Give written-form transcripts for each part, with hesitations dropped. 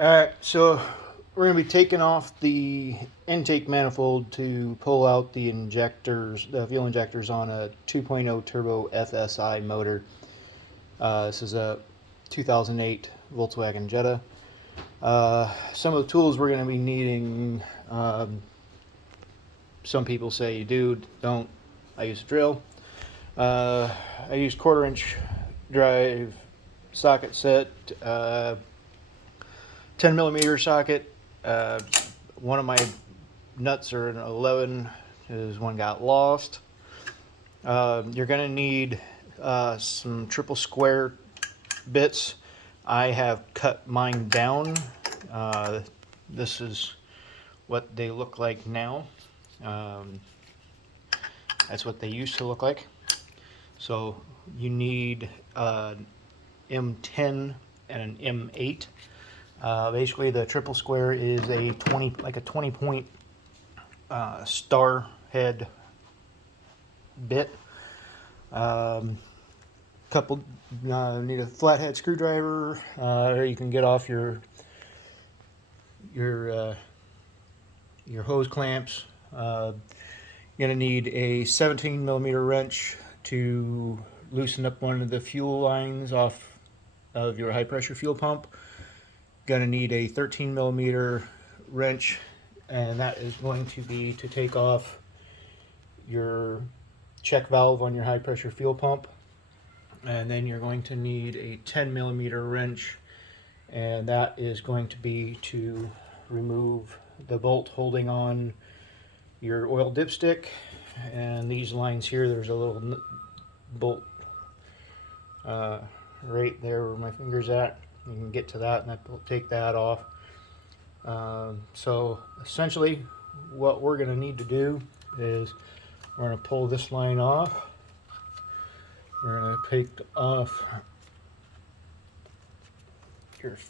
Alright, so we're going to be taking off the intake manifold to pull out the injectors, the fuel injectors on a 2.0 turbo FSI motor. This is a 2008 Volkswagen Jetta. Some of the tools we're going to be needing, some people say you do, don't. I use a drill. I use 1/4 inch drive socket set. 10mm socket. One of my nuts are an 11 because one got lost. You're going to need some triple square bits. I have cut mine down. This is what they look like now. That's what they used to look like. So you need an M10 and an M8. Basically, the triple square is a 20 point star head bit. Couple need a flathead screwdriver. You can get off your hose clamps. You're gonna need a 17mm wrench to loosen up one of the fuel lines off of your high pressure fuel pump. Going to need a 13mm wrench, and that is going to be to take off your check valve on your high pressure fuel pump. And then you're going to need a 10mm wrench, and that is going to be to remove the bolt holding on your oil dipstick. And these lines here, there's a little bolt right there where my finger's at. You can get to that, and will take that off. So essentially what we're going to need to do is we're going to pull this line off. We're going to take off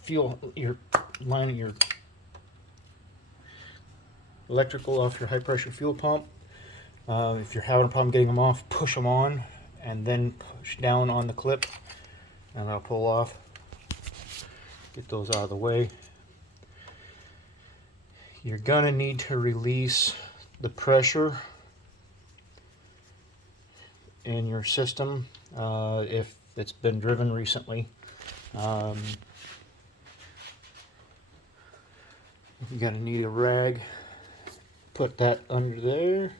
your line of your electrical off your high pressure fuel pump. If you're having a problem getting them off, push them on and then push down on the clip, and I'll pull off. Get those out of the way. You're gonna need to release the pressure in your system if it's been driven recently. You're gonna need a rag. Put that under there.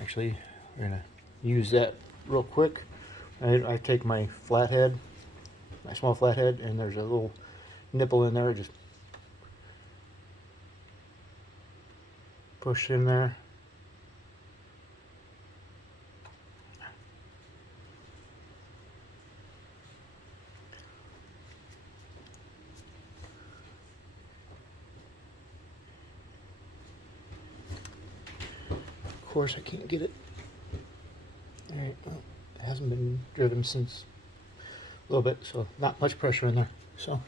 Actually, we're gonna use that real quick. I take my flathead, my small flathead, and there's a little nipple in there. Just push in there. Of course, I can't get it. All right. Well, it hasn't been driven since a little bit, so not much pressure in there, so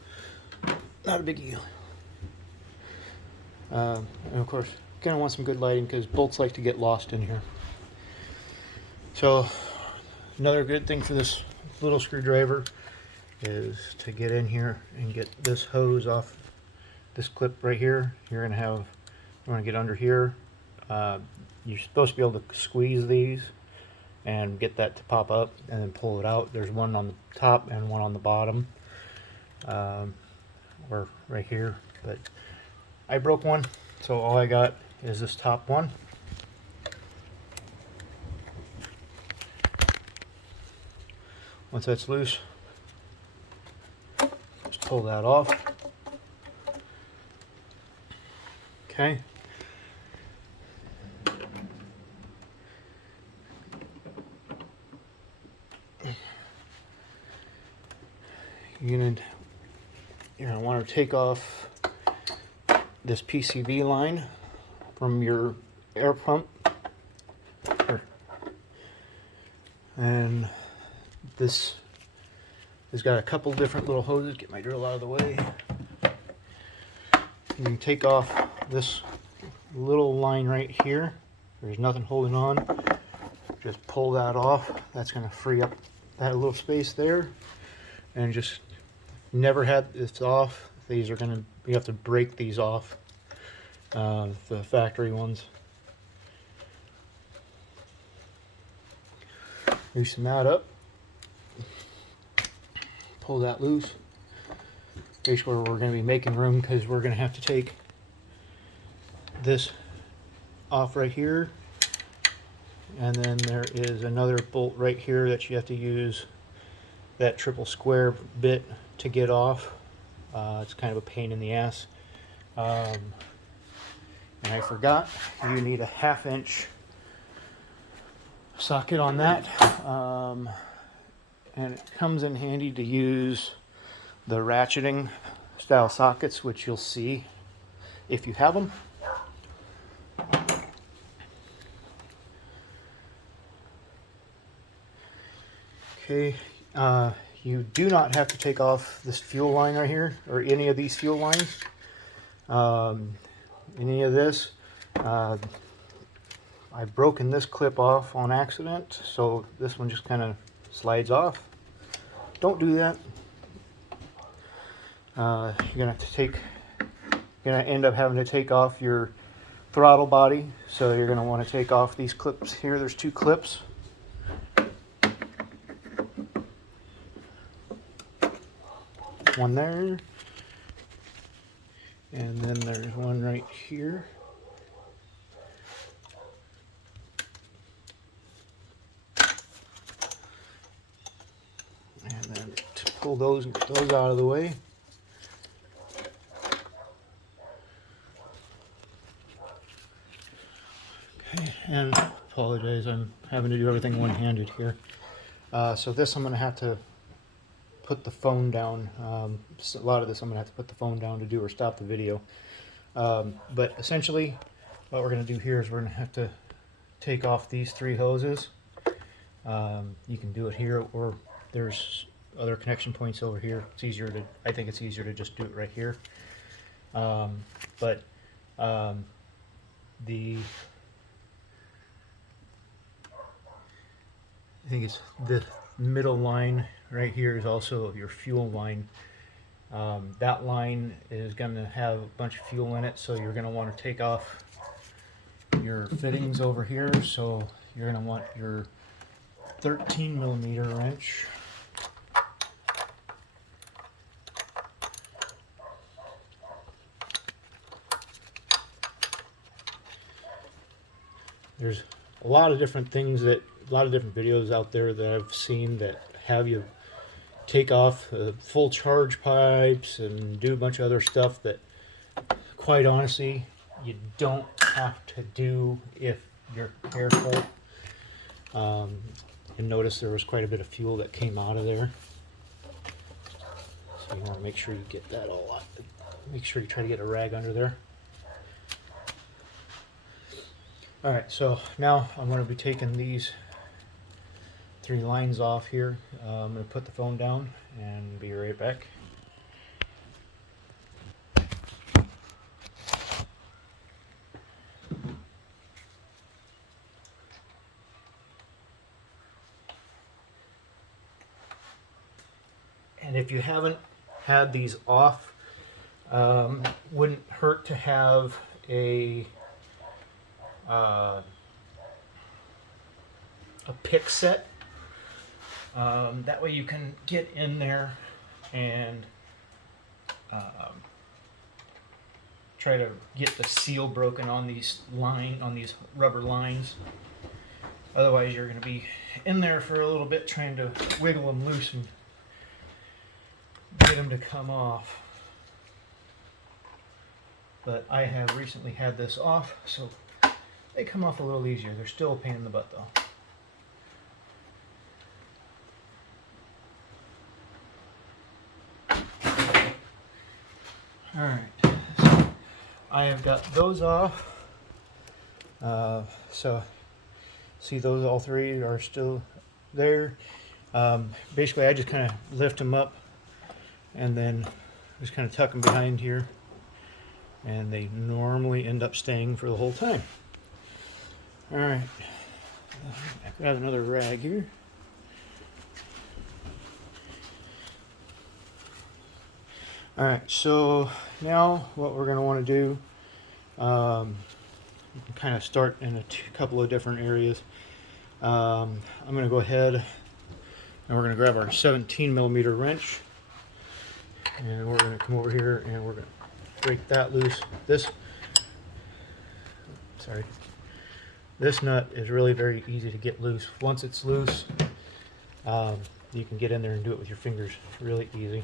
not a big deal. And of course, gonna want some good lighting because bolts like to get lost in here. So another good thing for this little screwdriver is to get in here and get this hose off this clip right here. You want to get under here. You're supposed to be able to squeeze these and get that to pop up and then pull it out. There's one on the top and one on the bottom, or right here, but I broke one, so all I got is this top one. Once that's loose, just pull that off. Okay. You're gonna want to take off this PCV line from your air pump, and this has got a couple different little hoses. Get my drill out of the way. You can take off this little line right here. There's nothing holding on. Just pull that off. That's going to free up that little space there, and just never had this off. These are gonna, you have to break these off, the factory ones. Loosen that up, pull that loose. Basically, we're going to be making room because we're going to have to take this off right here, and then there is another bolt right here that you have to use that triple square bit to get off. It's kind of a pain in the ass. And I forgot, you need a 1/2 inch socket on that, and it comes in handy to use the ratcheting style sockets, which you'll see if you have them. Okay, you do not have to take off this fuel line right here, or any of these fuel lines. Any of this, I've broken this clip off on accident, so this one just kind of slides off. Don't do that. You're gonna end up having to take off your throttle body, so you're gonna want to take off these clips here. There's 2 clips. One there, and then there's one right here. And then to pull those out of the way. Okay, and apologize, I'm having to do everything one-handed here. So this I'm going to have to put the phone down. A lot of this I'm going to have to put the phone down to do or stop the video. But essentially what we're going to do here is we're going to have to take off these 3 hoses. You can do it here, or there's other connection points over here. It's easier to, I think it's easier to just do it right here. I think it's the middle line right here is also your fuel line. That line is going to have a bunch of fuel in it, so you're going to want to take off your fittings over here. So you're going to want your 13mm wrench. There's a lot of different things that, a lot of different videos out there that I've seen that have you take off full charge pipes and do a bunch of other stuff that, quite honestly, you don't have to do if you're careful. You notice there was quite a bit of fuel that came out of there, so you want to make sure you get that all out. Make sure you try to get a rag under there. Alright, so now I'm going to be taking these 3 lines off here. I'm going to put the phone down and be right back. And if you haven't had these off, wouldn't hurt to have a pick set. That way you can get in there and try to get the seal broken on these rubber lines. Otherwise you're going to be in there for a little bit trying to wiggle them loose and get them to come off. But I have recently had this off, so they come off a little easier. They're still a pain in the butt though. Alright, so I have got those off. So see, those all 3 are still there. Basically I just kind of lift them up and then just kind of tuck them behind here, and they normally end up staying for the whole time. Alright, I grab another rag here. All right, so now what we're going to want to do, kind of start in a couple of different areas. I'm going to go ahead and we're going to grab our 17 millimeter wrench, and we're going to come over here and we're going to break that loose. This nut is really very easy to get loose. Once it's loose, you can get in there and do it with your fingers really easy.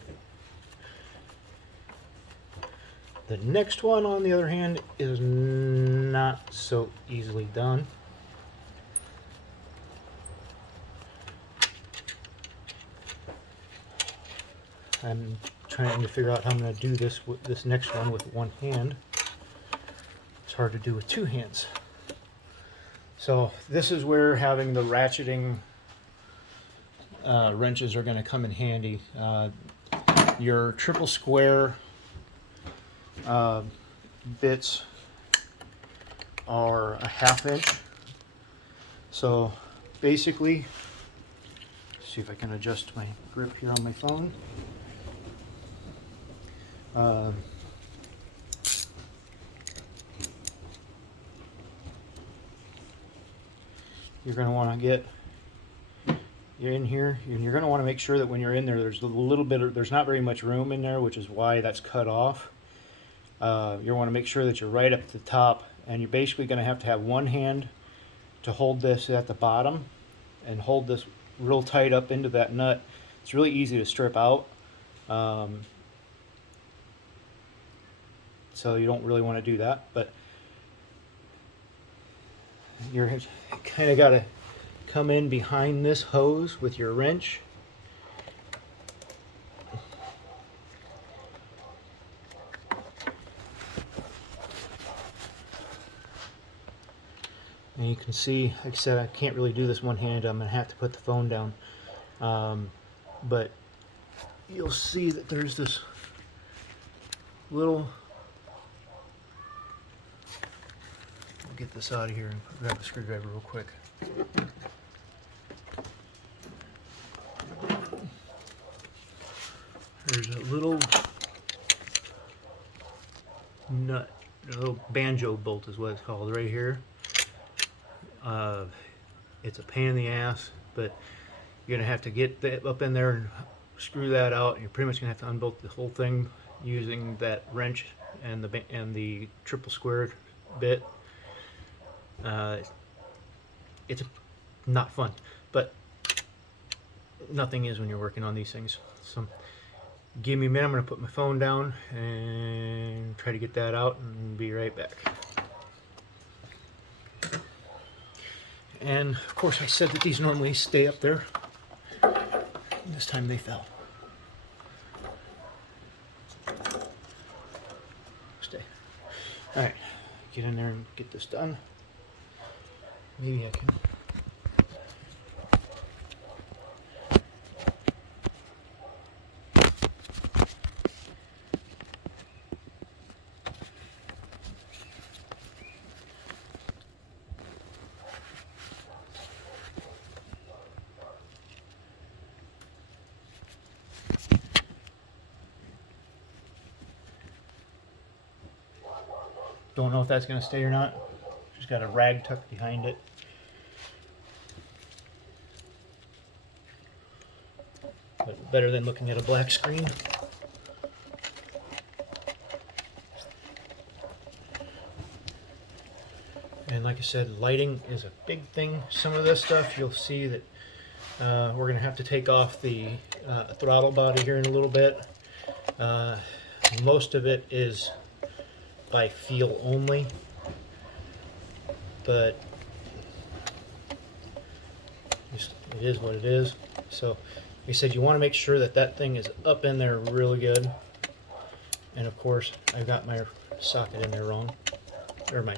The next one, on the other hand, is not so easily done. I'm trying to figure out how I'm going to do this next one with one hand. It's hard to do with two hands. So this is where having the ratcheting wrenches are going to come in handy. Your triple square bits are a 1/2 inch. So basically, see if I can adjust my grip here on my phone. You're going to want to get in here, and you're going to want to make sure that when you're in there, there's a little bit of, there's not very much room in there, which is why that's cut off. You want to make sure that you're right up at the top, and you're basically going to have one hand to hold this at the bottom and hold this real tight up into that nut. It's really easy to strip out, so you don't really want to do that, but you're kind of got to come in behind this hose with your wrench. And you can see, like I said, I can't really do this one-handed. I'm going to have to put the phone down. But you'll see that there's this little... I'll get this out of here and grab a screwdriver real quick. There's a little nut, a little banjo bolt is what it's called right here. It's a pain in the ass, but you're gonna have to get that up in there and screw that out, and you're pretty much gonna have to unbolt the whole thing using that wrench and the triple square bit. It's not fun, but nothing is when you're working on these things. So give me a minute. I'm gonna put my phone down and try to get that out and be right back. And of course I said that these normally stay up there. This time they fell. Stay. Alright, get in there and get this done. Maybe I can. Don't know if that's going to stay or not. Just got a rag tucked behind it. But better than looking at a black screen. And like I said, lighting is a big thing. Some of this stuff you'll see that we're going to have to take off the throttle body here in a little bit. Most of it is by feel only, but it is what it is. So like I said, you want to make sure that that thing is up in there really good. And of course I've got my socket in there wrong, or my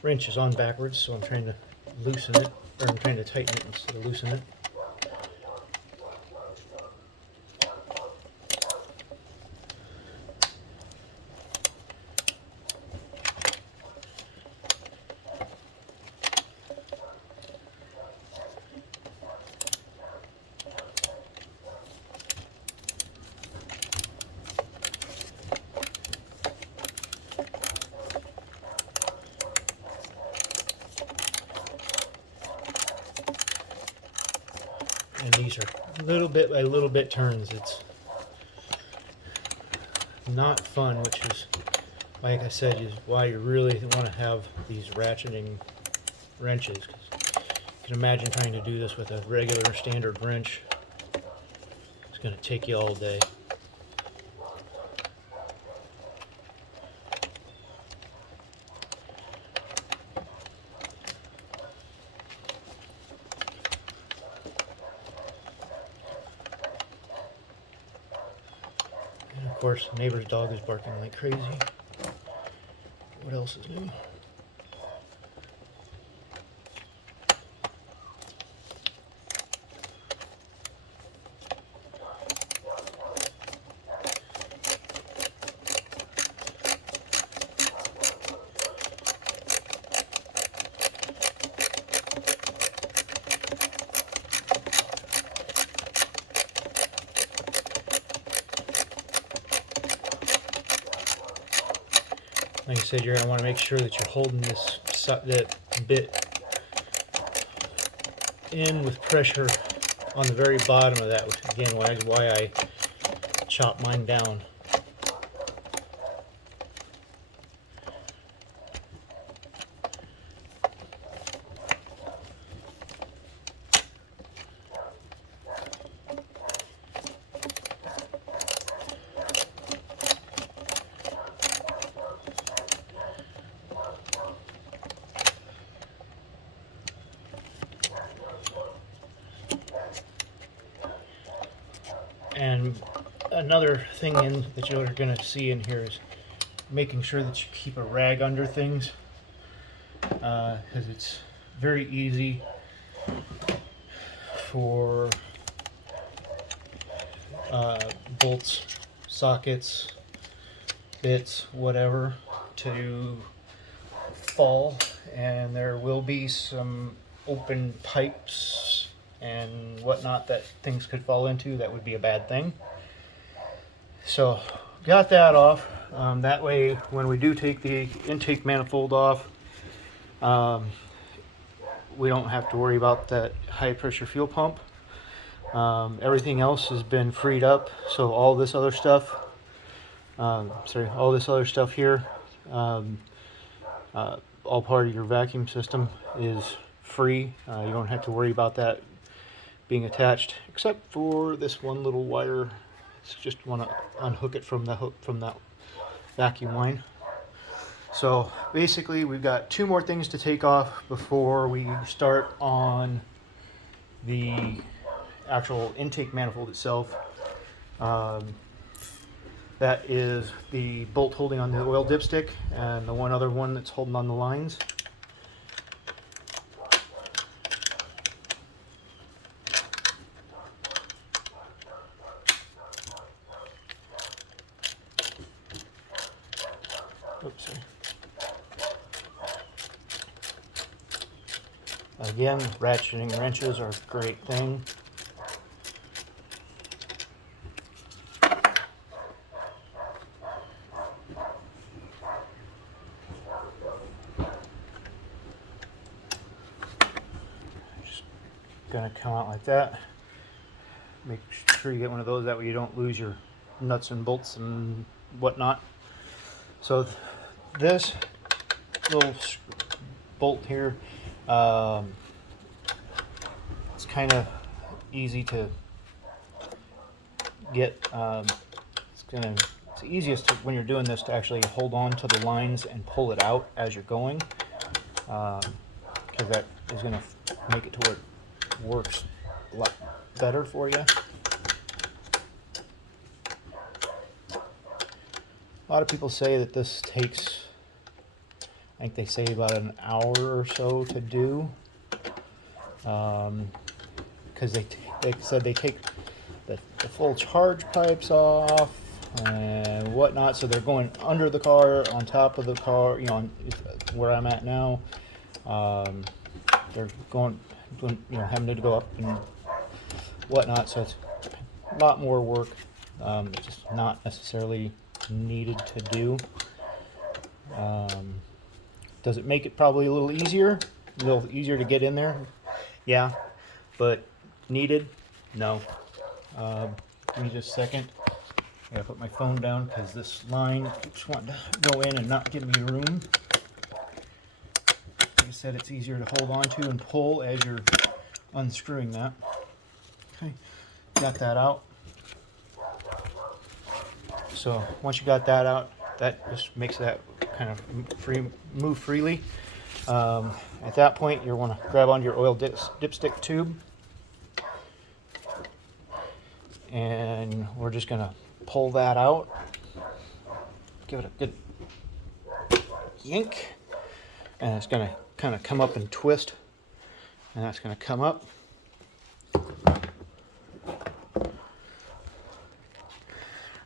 wrench is on backwards, so I'm trying to loosen it, or I'm trying to tighten it instead of loosen it. little bit by little bit turns. It's not fun, which is, like I said, is why you really want to have these ratcheting wrenches. 'Cause you can imagine trying to do this with a regular standard wrench. It's going to take you all day. And of course, the neighbor's dog is barking like crazy. What else is new? Like I said, you're going to want to make sure that you're holding that bit in with pressure on the very bottom of that, which again is why I chop mine down. And another thing that you're going to see in here is making sure that you keep a rag under things, because it's very easy for bolts, sockets, bits, whatever, to fall, and there will be some open pipes and whatnot that things could fall into. That would be a bad thing. So got that off. That way when we do take the intake manifold off, we don't have to worry about that high pressure fuel pump. Everything else has been freed up, so all this other stuff, all this other stuff here, all part of your vacuum system is free. You don't have to worry about that being attached, except for this one little wire. It's just want to unhook it from the hook from that vacuum line. So basically we've got two more things to take off before we start on the actual intake manifold itself. That is the bolt holding on the oil dipstick and the one other one that's holding on the lines. Oops, sorry. Again, ratcheting wrenches are a great thing. Just gonna come out like that. Make sure you get one of those, that way you don't lose your nuts and bolts and whatnot. So this little bolt here, it's kind of easy to get. It's easiest when you're doing this to actually hold on to the lines and pull it out as you're going, because that is going to make it to where it works a lot better for you. A lot of people say that this takes, I think they say about an hour or so to do, because they said they take the full charge pipes off and whatnot, so they're going under the car, on top of the car, you know, where I'm at now. They're going, you know, having to go up and whatnot, so it's a lot more work. It's just not necessarily needed to do. Does it make it probably a little easier to get in there? Yeah, but needed? No. Give me just a second. I gotta put my phone down because this line keeps wanting to go in and not give me room. Like I said, it's easier to hold on to and pull as you're unscrewing that. Okay, got that out. So once you got that out, that just makes that kind of move freely. At that point, you want to grab onto your oil dipstick tube, and we're just going to pull that out. Give it a good yank, and it's going to kind of come up and twist, and that's going to come up.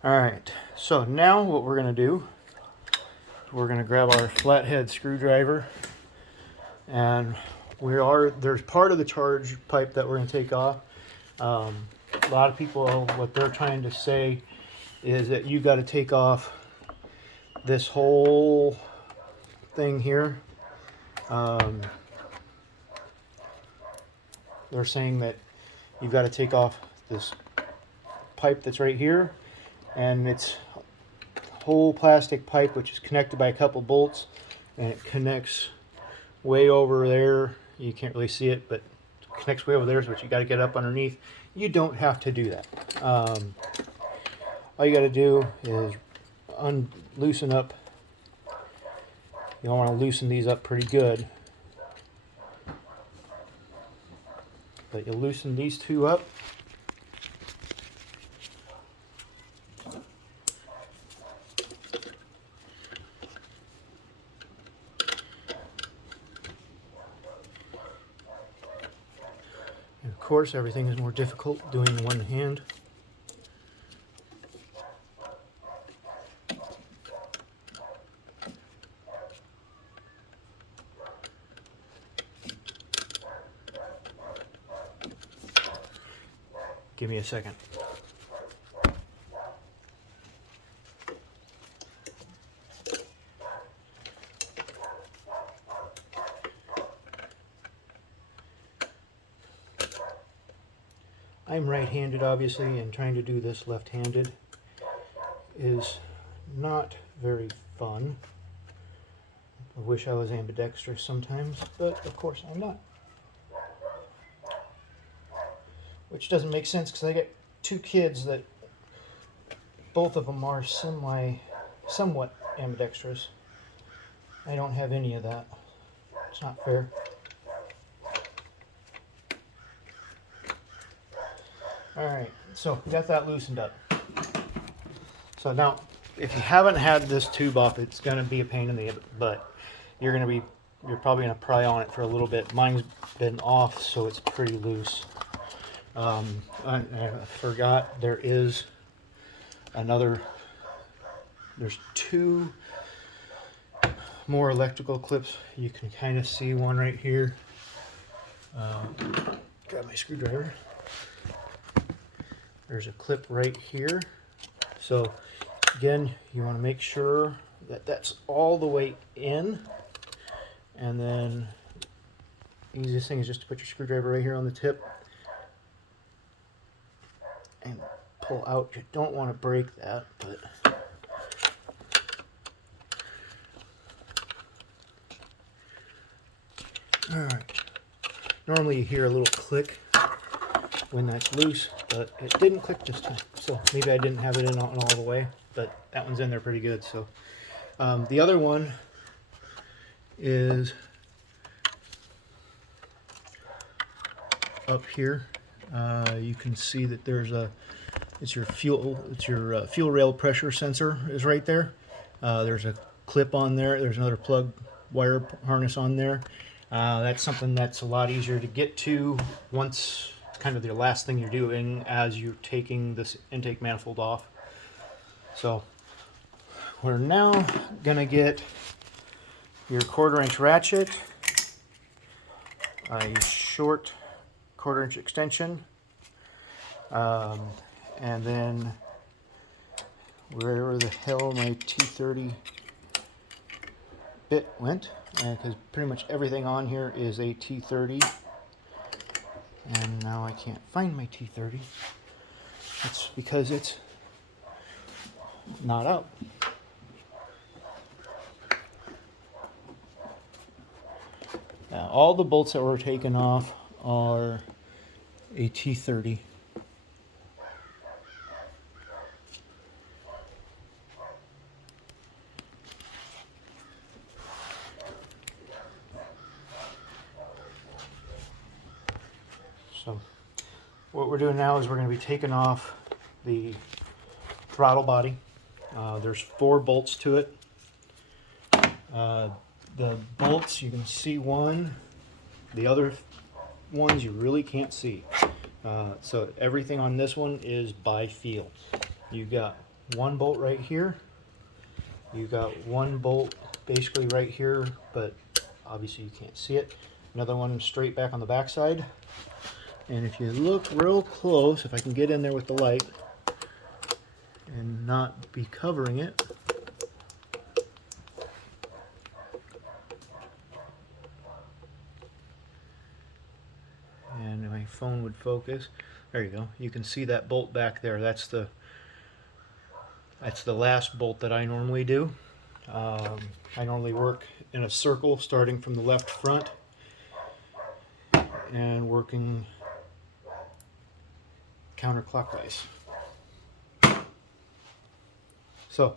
All right, so now what we're going to do, we're going to grab our flathead screwdriver, and there's part of the charge pipe that we're going to take off. A lot of people, what they're trying to say is that you got to take off this whole thing here. They're saying that you've got to take off this pipe that's right here, and it's whole plastic pipe which is connected by a couple bolts, and it connects way over there. You can't really see it, but it connects way over there, so you got to get up underneath. You don't have to do that. All you got to do is loosen up. You don't want to loosen these up pretty good, but you loosen these two up. Of course, everything is more difficult doing in one hand. Give me a second. I'm right-handed, obviously, and trying to do this left-handed is not very fun. I wish I was ambidextrous sometimes, but of course I'm not. Which doesn't make sense because I got two kids that both of them are somewhat ambidextrous. I don't have any of that. It's not fair. Alright, so we got that loosened up. So now, if you haven't had this tube off, it's going to be a pain in the butt. You're probably going to pry on it for a little bit. Mine's been off, so it's pretty loose. I forgot there's two more electrical clips. You can kind of see one right here. Grab my screwdriver. There's a clip right here. So again, you want to make sure that that's all the way in, and then the easiest thing is just to put your screwdriver right here on the tip and pull out. You don't want to break that, but all right. Normally you hear a little click when that's loose, but it didn't click this time. So maybe I didn't have it in all the way, but that one's in there pretty good. So the other one is up here. You can see that it's your fuel rail pressure sensor is right there. There's a clip on there. There's another plug wire harness on there. That's something that's a lot easier to get to once kind of the last thing you're doing as you're taking this intake manifold off. So we're now gonna get your 1/4" ratchet, a short 1/4" extension, and then wherever the hell my T30 bit went, because pretty much everything on here is a T30, and now I can't find my T30. It's because it's not out. Now, all the bolts that were taken off are a T30. So what we're doing now is we're going to be taking off the throttle body. There's 4 bolts to it. The bolts, you can see one. The other ones you really can't see. So everything on this one is by feel. You got 1 bolt right here. You got 1 bolt basically right here, but obviously you can't see it. Another one straight back on the back side. And if you look real close, if I can get in there with the light and not be covering it, and my phone would focus. There you go. You can see that bolt back there. That's the last bolt that I normally do. I normally work in a circle starting from the left front and working counterclockwise. So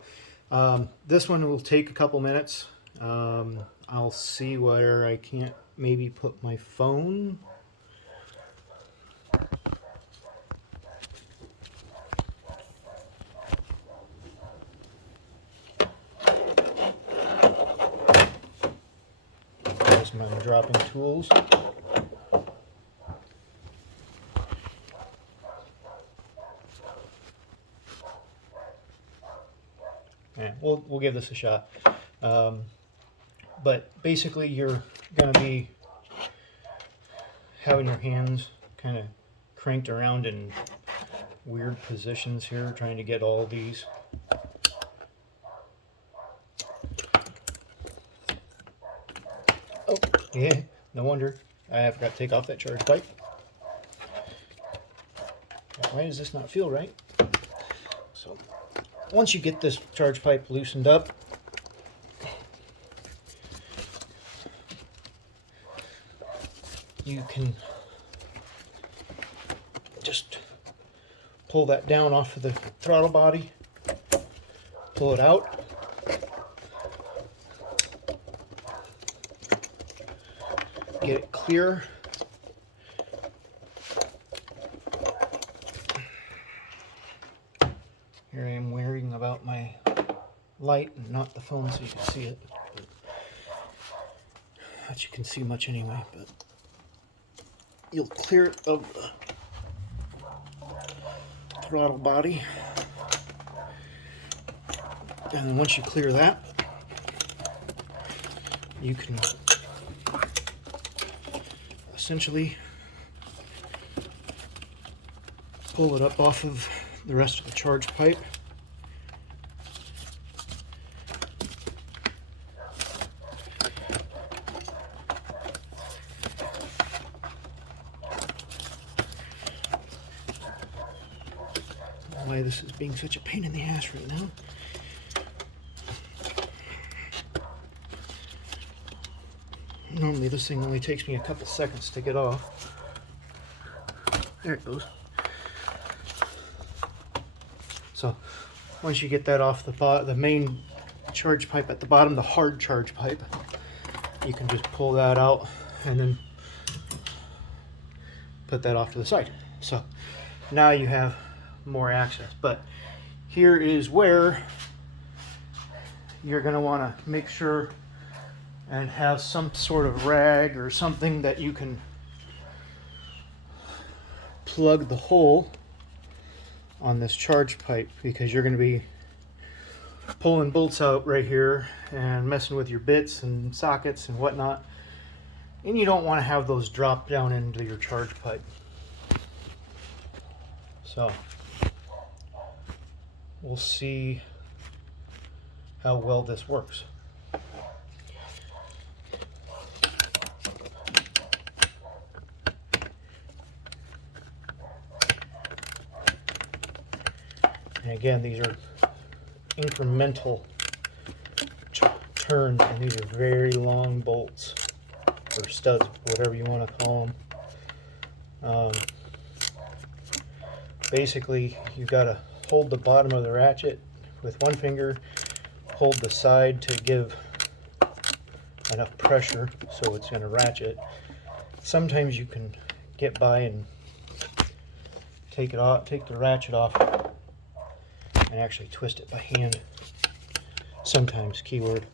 this one will take a couple minutes. I'll see where I can't maybe put my phone. There's my dropping tools. Yeah, we'll give this a shot. But basically you're going to be having your hands kind of cranked around in weird positions here, trying to get all these. Oh, yeah, no wonder. I forgot to take off that charge pipe. Why does this not feel right? So once you get this charge pipe loosened up, you can just pull that down off of the throttle body, pull it out, get it clear. Here I am worrying about my light and not the phone so you can see it. But you can see much anyway, but you'll clear it of the throttle body. And then once you clear that, you can essentially pull it up off of the rest of the charge pipe. Why this is being such a pain in the ass right now. Normally this thing only takes me a couple seconds to get off. There it goes. So once you get that off the main charge pipe at the bottom, the hard charge pipe, you can just pull that out and then put that off to the side. So now you have more access. But here is where you're going to want to make sure and have some sort of rag or something that you can plug the hole on this charge pipe, because you're going to be pulling bolts out right here and messing with your bits and sockets and whatnot, and you don't want to have those drop down into your charge pipe. So we'll see how well this works. And again, these are incremental turns, and these are very long bolts or studs, whatever you want to call them. Basically, you've got to hold the bottom of the ratchet with one finger, hold the side to give enough pressure so it's going to ratchet. Sometimes you can get by and take the ratchet off and actually twist it by hand. Sometimes, keyword,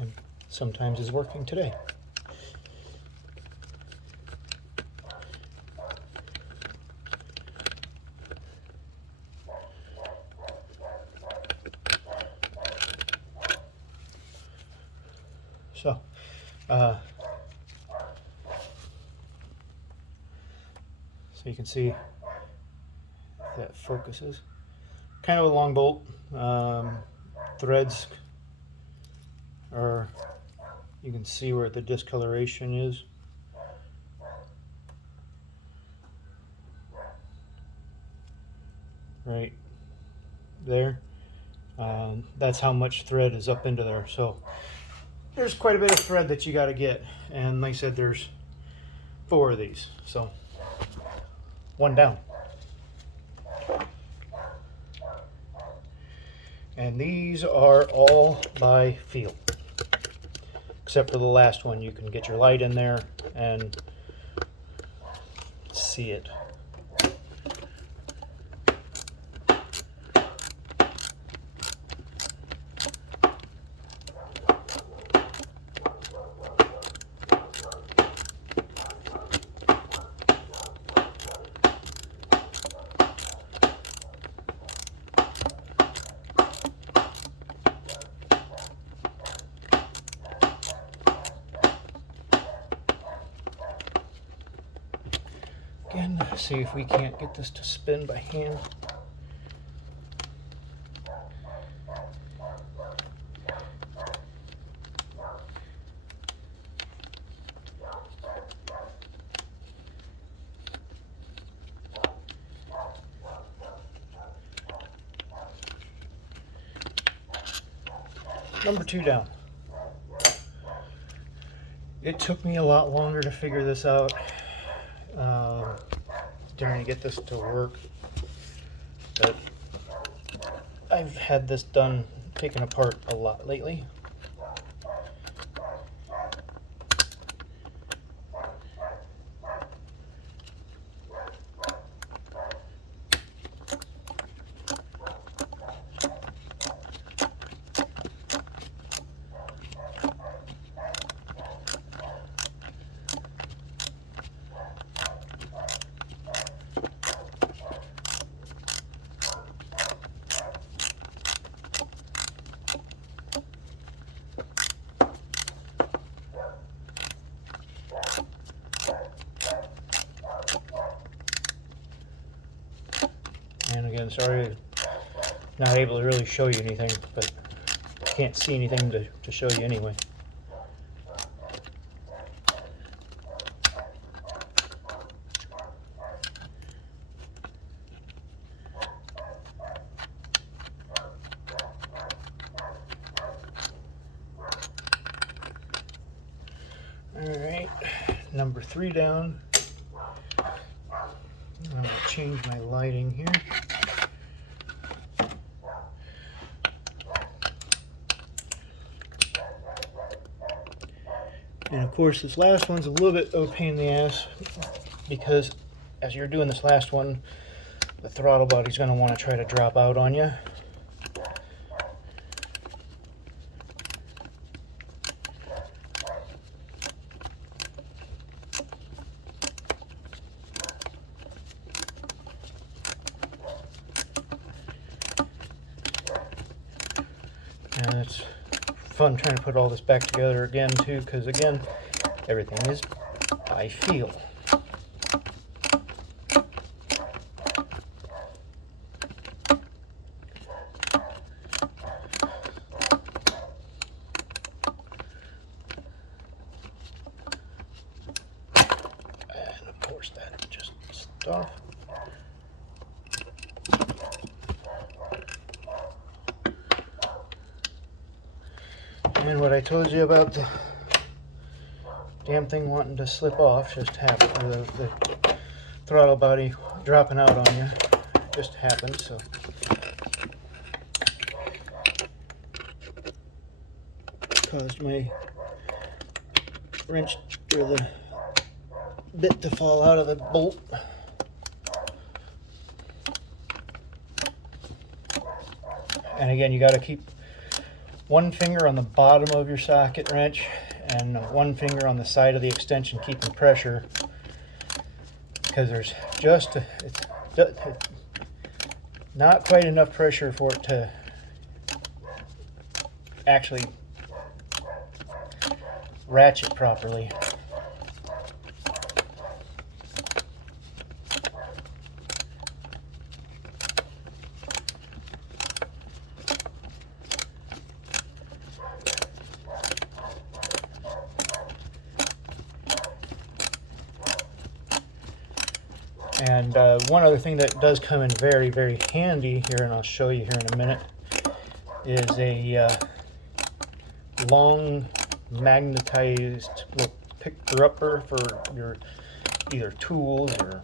and sometimes is working today. So, so you can see if that focuses. Kind of a long bolt. Threads are, you can see where the discoloration is. Right there. That's how much thread is up into there. So there's quite a bit of thread that you got to get. And like I said, there's 4 of these. So 1 down. And these are all by feel, except for the last one. You can get your light in there and see it. Again, see if we can't get this to spin by hand. Number 2 down. It took me a lot longer to figure this out. Trying to get this to work, but I've had this done, taken apart a lot lately. And again, sorry, not able to really show you anything, but can't see anything to show you anyway. Alright, number 3 down. I'm going to change my lighting here. And of course, this last one's a little bit of a pain in the ass, because as you're doing this last one, the throttle body's going to want to try to drop out on you. And it's fun trying to put all this back together again too, because again, everything is by feel. And of course that just stuff. And what I told you about the damn thing wanting to slip off just happened. The throttle body dropping out on you just happened. So caused my wrench or the bit to fall out of the bolt. And again, you got to keep one finger on the bottom of your socket wrench and one finger on the side of the extension, keeping pressure, because there's just it's not quite enough pressure for it to actually ratchet properly. And one other thing that does come in very, very handy here, and I'll show you here in a minute, is a long magnetized picker-upper for your either tools or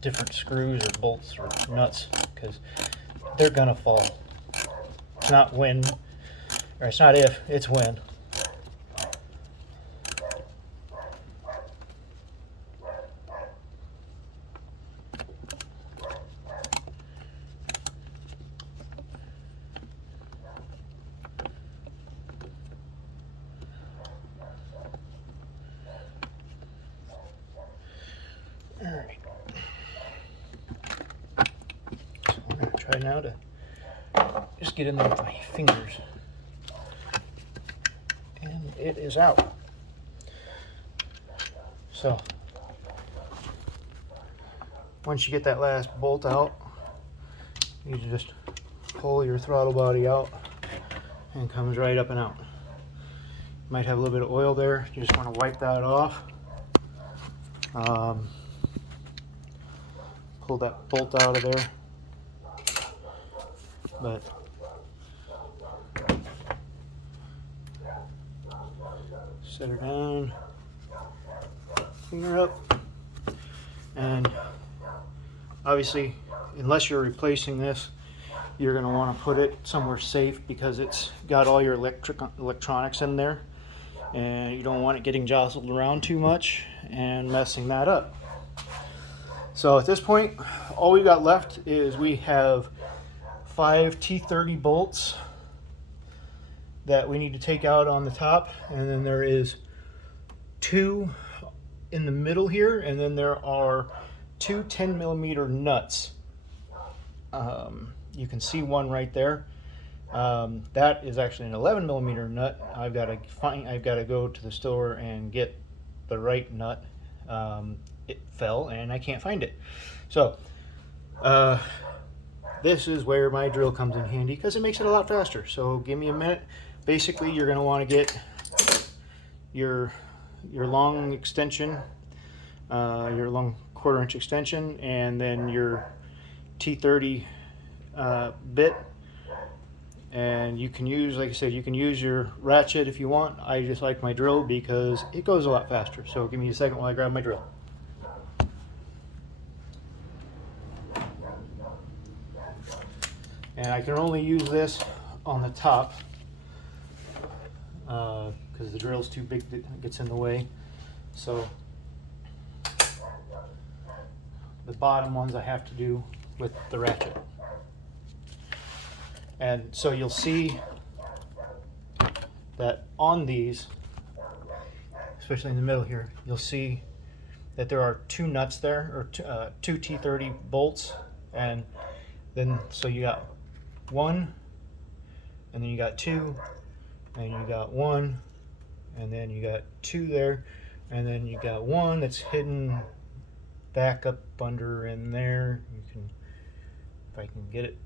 different screws or bolts or nuts, because they're gonna fall. It's not when, or it's not if, it's when. Alright, so I'm going to try now to just get in there with my fingers, and it is out. So once you get that last bolt out, you just pull your throttle body out and it comes right up and out. Might have a little bit of oil there, you just want to wipe that off. Pull that bolt out of there, but set her down, finger up, and obviously, unless you're replacing this, you're going to want to put it somewhere safe, because it's got all your electronics in there, and you don't want it getting jostled around too much and messing that up. So at this point, all we got left is we have 5 T30 bolts that we need to take out on the top, and then there is 2 in the middle here, and then there are 2 10mm nuts. You can see one right there. That is actually an 11mm nut. I've got to go to the store and get the right nut. It fell and I can't find it. So this is where my drill comes in handy, because it makes it a lot faster. So give me a minute. Basically, you're going to want to get your long extension, your long 1/4 inch extension, and then your T30 bit. And you can use, like I said, you can use your ratchet if you want. I just like my drill because it goes a lot faster. So give me a second while I grab my drill. And I can only use this on the top because the drill's too big, it gets in the way. So the bottom ones I have to do with the ratchet. And so you'll see that on these, especially in the middle here, you'll see that there are 2 nuts there, or 2 T30 bolts, and then so you got 1, and then you got 2, and you got 1, and then you got 2 there, and then you got 1 that's hidden back up under in there. You can, if I can get it.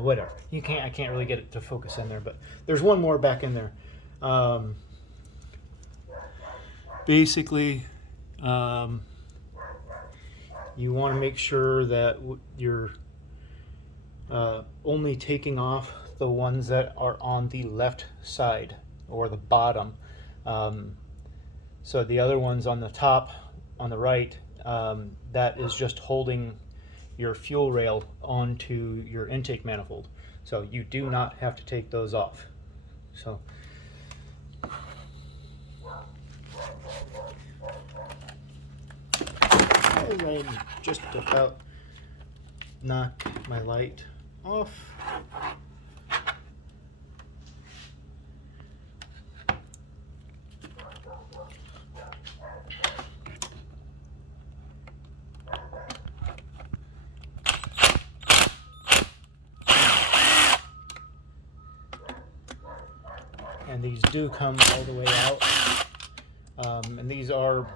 Whatever. You can't. I can't really get it to focus in there, but there's 1 more back in there. Basically, you want to make sure that you're only taking off the ones that are on the left side or the bottom. So the other ones on the top, on the right, that is just holding your fuel rail onto your intake manifold. So you do not have to take those off. So as I just about knock my light off, and these do come all the way out, and these are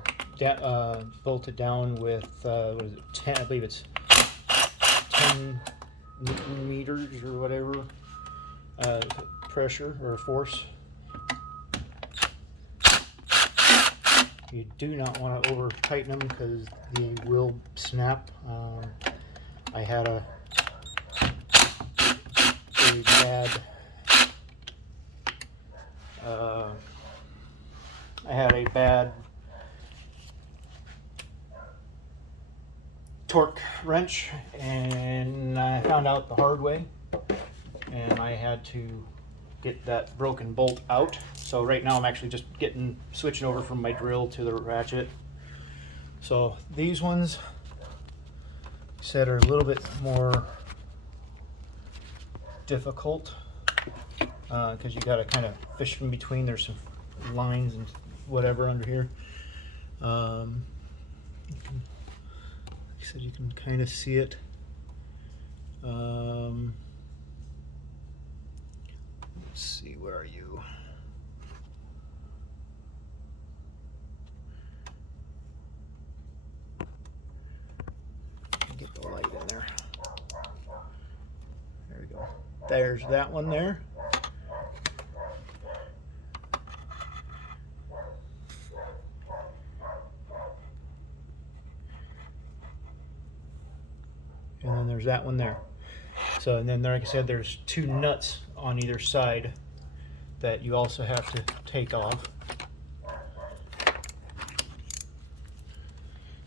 bolted down with what is it, 10, I believe it's 10 Newton meters or whatever pressure or force. You do not want to over tighten them because they will snap. I had a bad torque wrench, and I found out the hard way, and I had to get that broken bolt out. So right now I'm actually just switching over from my drill to the ratchet. So these ones said are a little bit more difficult because you got to kind of fish in between. There's some lines and whatever under here. Like I said, you can kind of see it. Let's see, where are you? Get the light in there. There we go. There's that one there. And then there's that one there. So, and then like I said, there's two nuts on either side that you also have to take off.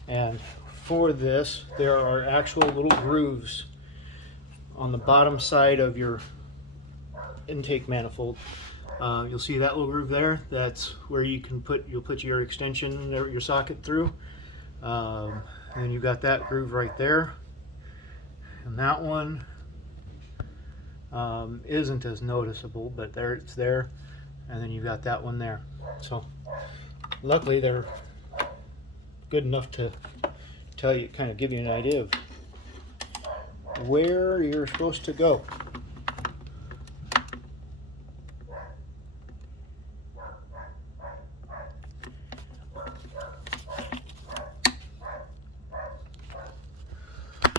And for this, there are actual little grooves on the bottom side of your intake manifold. You'll see that little groove there. That's where you'll put your extension, your socket through. And you've got that groove right there. And that one isn't as noticeable, but it's there. And then you've got that one there. So luckily they're good enough to tell you, kind of give you an idea of where you're supposed to go.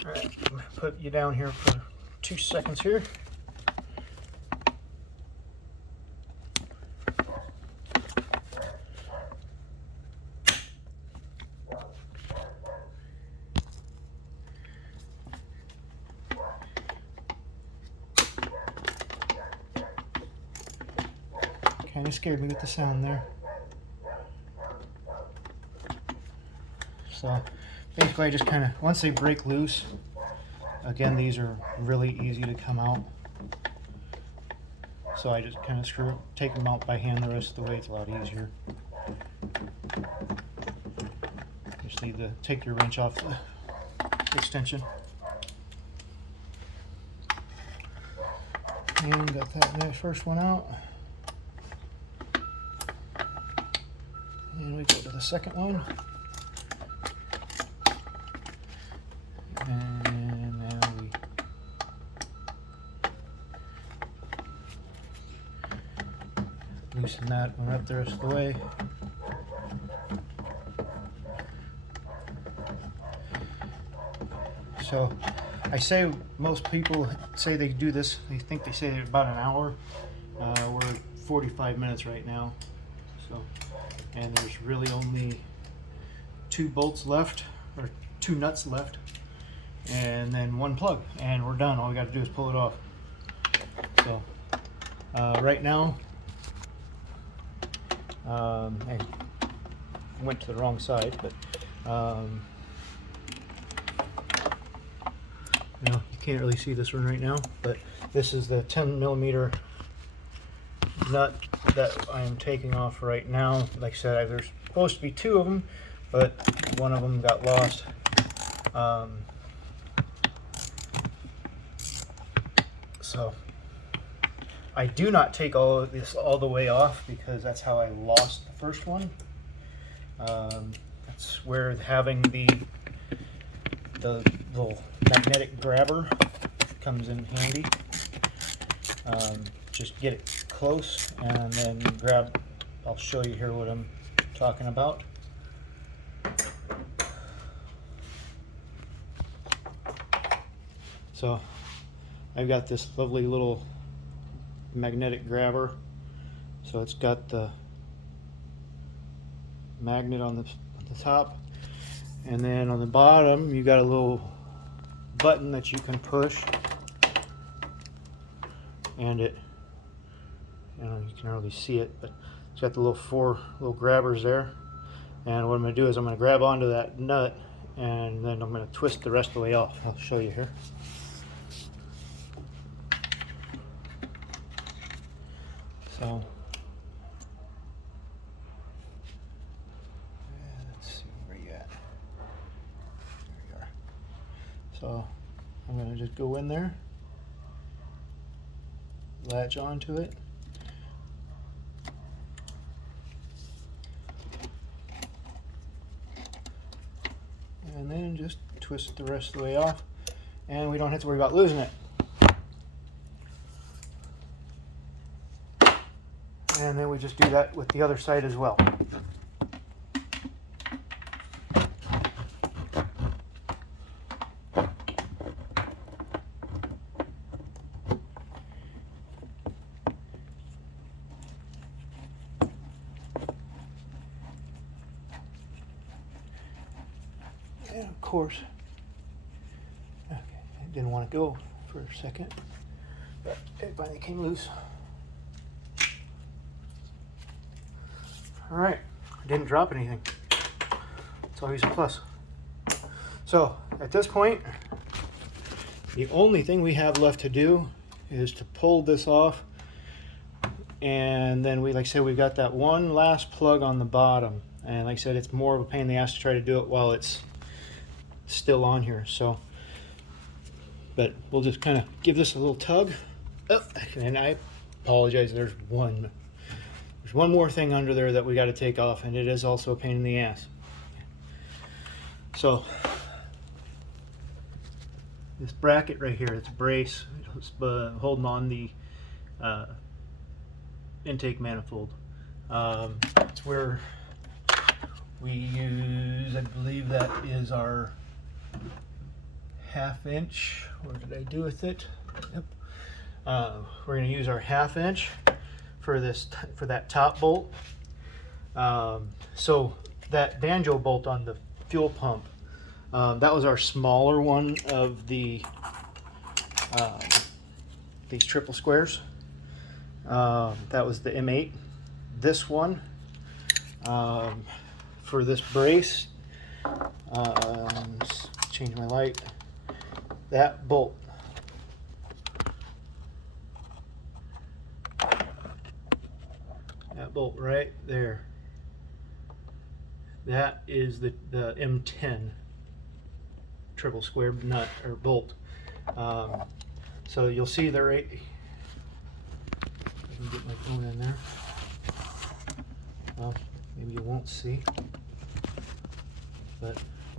Alright, I'm going to put you down here for 2 seconds here. Kind of scared me with the sound there. So basically I just kind of, once they break loose, again, these are really easy to come out. So I just kind of take them out by hand the rest of the way. It's a lot easier. Just need to take your wrench off the extension. And got that first one out. And we go to the second one. And now we loosen that one up the rest of the way. So I say most people say they do this, they say about an hour. We're at 45 minutes right now. So, and there's really only 2 bolts left, or 2 nuts left, and then 1 plug, and we're done. All we got to do is pull it off. So right now, I went to the wrong side, but you know, you can't really see this one right now, but this is the 10mm nut that I am taking off right now. Like I said, there's supposed to be 2 of them, but one of them got lost. So I do not take all of this all the way off, because that's how I lost the first one. That's where having the little magnetic grabber comes in handy. Just get it close and then grab. I'll show you here what I'm talking about. So I've got this lovely little magnetic grabber. So it's got the magnet on the top, and then on the bottom you got a little button that you can push, and it, you know, you can hardly see it, but it's got the little 4 little grabbers there. And what I'm going to do is I'm going to grab onto that nut, and then I'm going to twist the rest of the way off. I'll show you here. So let's see where you at. There you are. So I'm going to just go in there, latch onto it, and then just twist it the rest of the way off, and we don't have to worry about losing it. And then we just do that with the other side as well. And of course, okay, I didn't want to go for a second, but it finally came loose. All right, I didn't drop anything. It's always a plus. So at this point, the only thing we have left to do is to pull this off, and then like I said, we've got that one last plug on the bottom, and like I said, it's more of a pain in the ass to try to do it while it's still on here. So, but we'll just kind of give this a little tug. Oh, and I apologize. There's one more thing under there that we got to take off, and it is also a pain in the ass. So this bracket right here, it's a brace, it's holding on the intake manifold. It's where we use, I believe that is our 1/2 inch. What did I do with it? Yep. We're going to use our 1/2 inch for that top bolt. So that banjo bolt on the fuel pump, that was our smaller one of the these triple squares. That was the M8. This one, for this brace, let's change my light. That bolt, right there, that is the M10 triple square nut or bolt. So you'll see there, right, I can get my phone in there. Well, maybe you won't see, but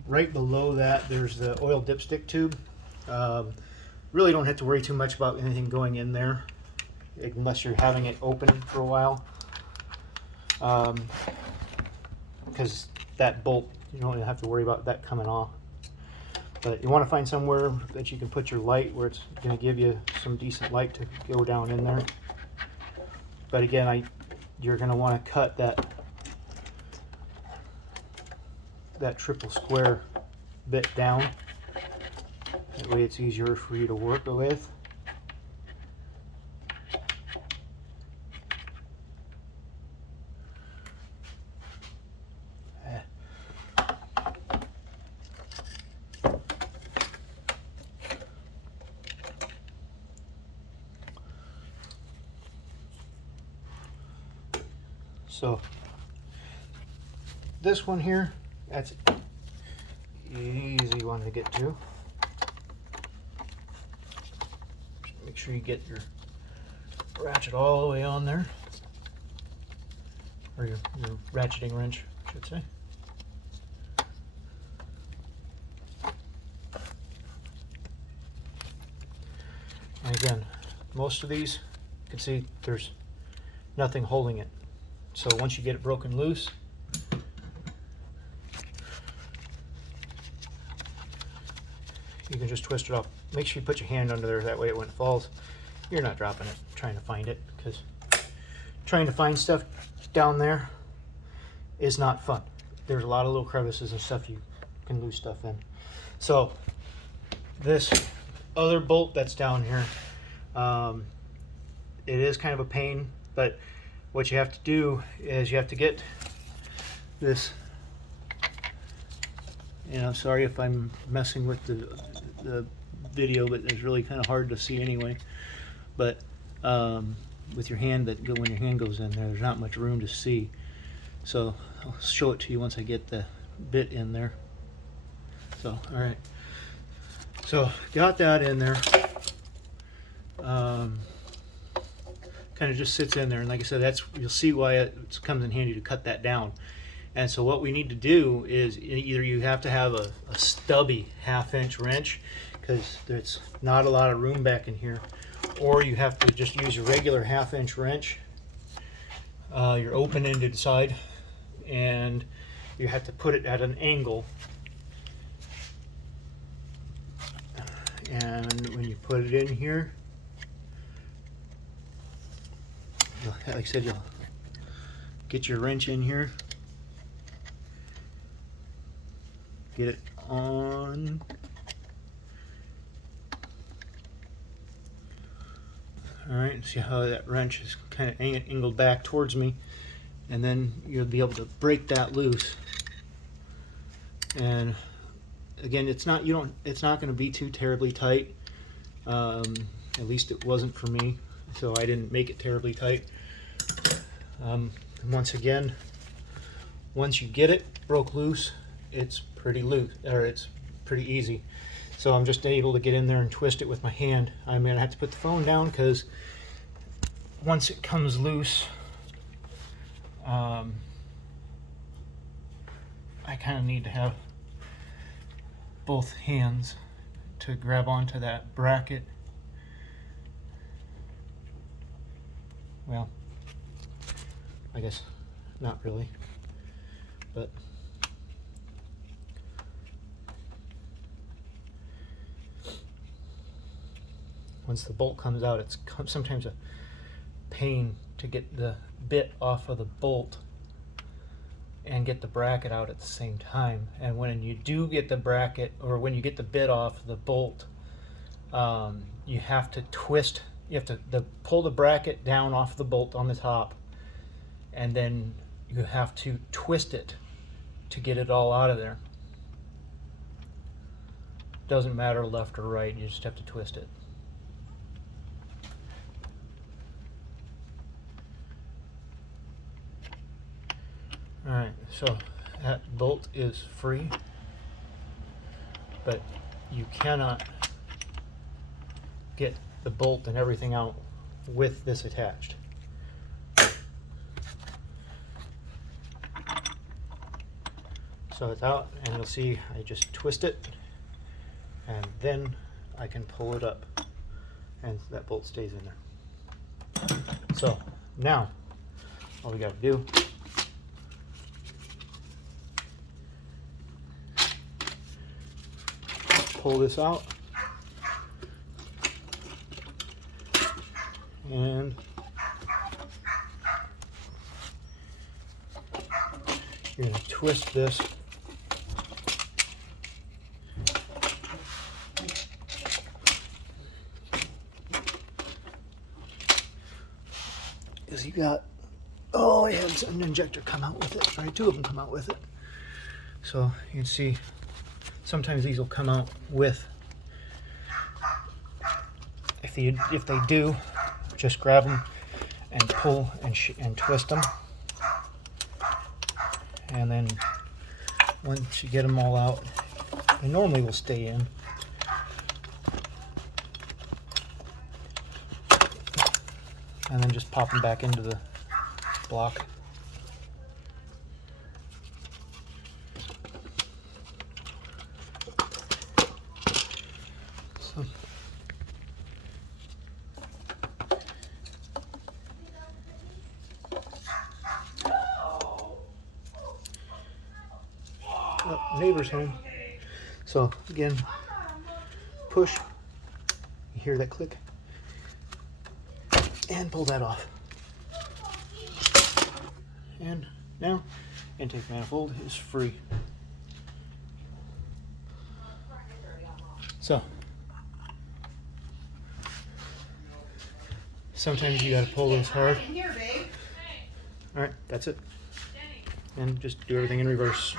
right below that there's the oil dipstick tube. Really don't have to worry too much about anything going in there unless you're having it open for a while, because that bolt, you don't have to worry about that coming off. But you want to find somewhere that you can put your light where it's going to give you some decent light to go down in there. But again, you're going to want to cut that triple square bit down. That way it's easier for you to work with. So this one here, that's an easy one to get to. Just make sure you get your ratchet all the way on there, or your ratcheting wrench, I should say. And again, most of these, you can see there's nothing holding it. So once you get it broken loose, you can just twist it off. Make sure you put your hand under there, that way when it falls, you're not dropping it, trying to find it, because trying to find stuff down there is not fun. There's a lot of little crevices and stuff you can lose stuff in. So this other bolt that's down here, it is kind of a pain, but what you have to do is you have to get this, and I'm sorry if I'm messing with the video, but it's really kind of hard to see anyway. But with your hand, when your hand goes in there, there's not much room to see. So I'll show it to you once I get the bit in there. So, all right. So got that in there. Kind of just sits in there, and like I said, you'll see why it comes in handy to cut that down. And so what we need to do is either you have to have a stubby 1/2-inch wrench, because there's not a lot of room back in here, or you have to just use your regular 1/2-inch wrench, your open-ended side, and you have to put it at an angle. And when you put it in here, like I said, you'll get your wrench in here, get it on, alright, see how that wrench is kind of angled back towards me, and then you'll be able to break that loose. And again, it's not going to be too terribly tight, at least it wasn't for me, so I didn't make it terribly tight. Once again, once you get it broke loose, it's pretty loose, or it's pretty easy. So I'm just able to get in there and twist it with my hand. I'm gonna have to put the phone down, because once it comes loose, I kind of need to have both hands to grab onto that bracket. Well, I guess not really, but once the bolt comes out, it's sometimes a pain to get the bit off of the bolt and get the bracket out at the same time. And when you do get the bracket, or when you get the bit off the bolt, you have to twist. You have to pull the bracket down off the bolt on the top, and then you have to twist it to get it all out of there. Doesn't matter left or right, you just have to twist it. Alright, so that bolt is free, but you cannot get the bolt and everything out with this attached. So it's out, and you'll see I just twist it, and then I can pull it up, and that bolt stays in there. So now all we got to do pull this out, and you're going to twist this got, oh, I had an injector come out with it. Right, two of them come out with it. So you can see sometimes these will come out with. If they do, just grab them and pull and twist them, and then once you get them all out, they normally will stay in. And then just pop them back into the block. So, oh, neighbor's home. So again, push. You hear that click? And pull that off. And now, intake manifold is free. So, sometimes you gotta pull those hard. Alright, that's it. And just do everything in reverse.